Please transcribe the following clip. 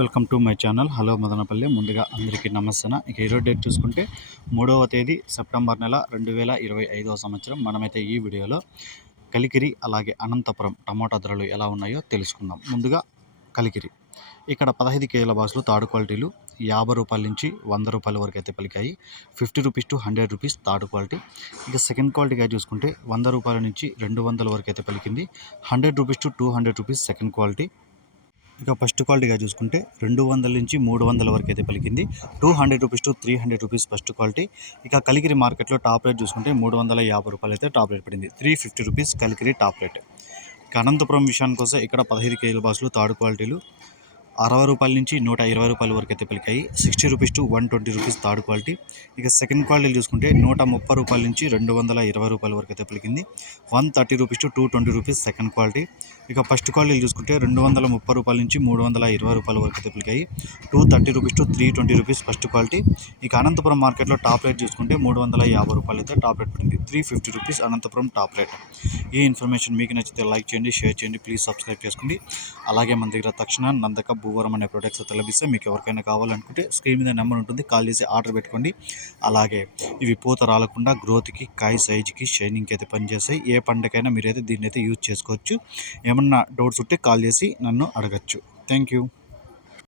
Welcome to my channel. Hello Madanapalle. ముందుగా అందరికీ నమస్తే ఇక ఈరోజు డేట్ చూసుకుంటే మూడవ తేదీ సెప్టెంబర్ నెల రెండు వేల ఇరవై ఐదవ సంవత్సరం. మనమైతే ఈ వీడియోలో కలికిరి అలాగే అనంతపురం టమాటా ధరలు ఎలా ఉన్నాయో తెలుసుకుందాం. ముందుగా కలికిరి. ఇక్కడ పదహైదు కేజీల బాక్సులు తాడు క్వాలిటీలు యాభై రూపాయల నుంచి వంద రూపాయల వరకు అయితే పలికాయి. Fifty rupees to hundred rupees third quality. ఇక సెకండ్ క్వాలిటీగా చూసుకుంటే వంద రూపాయల నుంచి రెండు వందల వరకు అయితే పలికింది. Hundred rupees to two hundred rupees second quality. ఇక ఫస్ట్ క్వాలిటీగా చూసుకుంటే రెండు వందల నుంచి మూడు వందల వరకు అయితే పలికింది. Two hundred rupees to three hundred rupees first quality. ఇక కలికిరి మార్కెట్లో టాప్ రేట్ చూసుకుంటే మూడు వందల యాభై రూపాయలు అయితే టాప్ రేట్ పడింది. Three fifty rupees Kalikiri top rate. ఇక అనంతపురం విషయానికి వస్తే ఇక్కడ పదహైదు కేజీల బాసులు థర్డ్ క్వాలిటీలు. అరవై రూపాయల నుంచి నూట ఇరవై రూపాయల వరకు అయితే పలికాయి. Sixty rupees to one twenty rupees third quality. ఇక సెకండ్ క్వాలిటీ చూసుకుంటే నూట ముప్పై రూపాయల నుంచి రెండు వందల ఇరవై రూపాయల వరకు అయితే పలికింది. One thirty rupees to two twenty rupees second quality. ఇక ఫస్ట్ క్వాలిటీ చూసుకుంటే రెండు వందల ముప్పై రూపాయల నుంచి మూడు వందల ఇరవై రూపాయల వరకు అయితే పలికాయి. Two thirty rupees to three twenty rupees first quality. ఇక అనంతపురం మార్కెట్లో టాప్ రేట్ చూసుకుంటే మూడు వందల యాభై రూపాయలు అయితే టాప్ రేట్ పడింది three fifty rupees Anantapur top rate. ఈ ఇన్ఫర్మేషన్ మీకు నచ్చితే లైక్ చేయండి షేర్ చేయండి ప్లీజ్ సబ్స్క్రైబ్ చేసుకోండి. అలాగే మన దగ్గర తక్షణ నందక భూవరం అనే ప్రొడక్ట్స్ అయితే మీకు ఎవరికైనా కావాలనుకుంటే స్క్రీన్ మీద నెంబర్ ఉంటుంది. కాల్ చేసి ఆర్డర్ పెట్టుకోండి. అలాగే ఇవి పూత రాలకుండా గ్రోత్కి కాయ సైజుకి షైనింగ్కి అయితే పనిచేస్తాయి. ఏ పంటకైనా మీరైతే దీన్ని అయితే యూజ్ చేసుకోవచ్చు. ఏమన్నా డౌట్స్ ఉంటే కాల్ చేసి నన్ను అడగచ్చు. Thank you